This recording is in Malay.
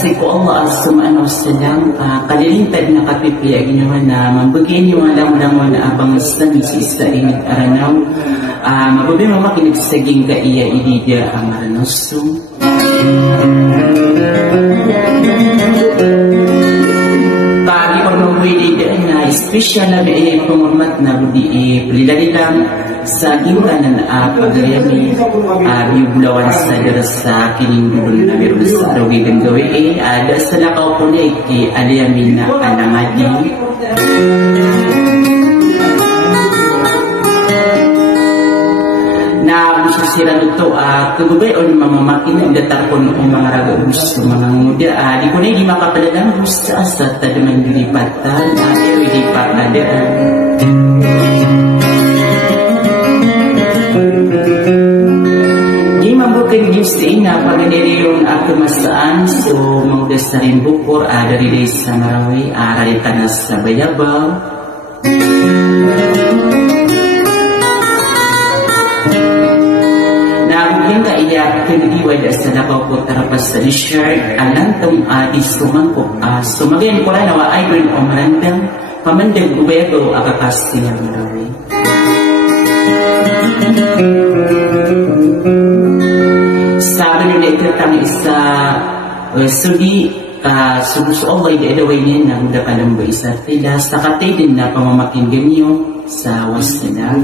kasih ko Allah subhanahu wa ta'ala kalilintad na kapipiya ginawa na mambagyan yung alam-alam na abang Islam isa init aranaw mabubi mamakinig sa saging ka iya ididya ang aranaw so pagi pagmabuhi ididya na special na biaya pangurmat na budi pelidalilang sa giwanan pagayami bulawan sa darasa kinindulun na meron sa araw gigandawi ada sa lakaw po na iti aliyamin na anamadi na masasira nito kagubay o mamamakin ang datar ko noong mga ragabus sa mga nguda di ko na hindi makapalalang gusto sa tadaman dilipatan ilipat na daan Gusto na paganiri yung kemasaan so magdasarin bukor dari desa Marawi aralita na sa Bayabaw na mungkin kaiyak kinidiwa da sa lakaw po tarapas sa Richard alantong di sumangkop sumagayin ko rin nawa ay rin omrandang pamandag Bayabaw akakasti na Marawi sabi nila itatang isa sudi subuso Allah idadaway niya na muda ka lang ba isa tila sa katay din na pamamakin ganyo sa wasana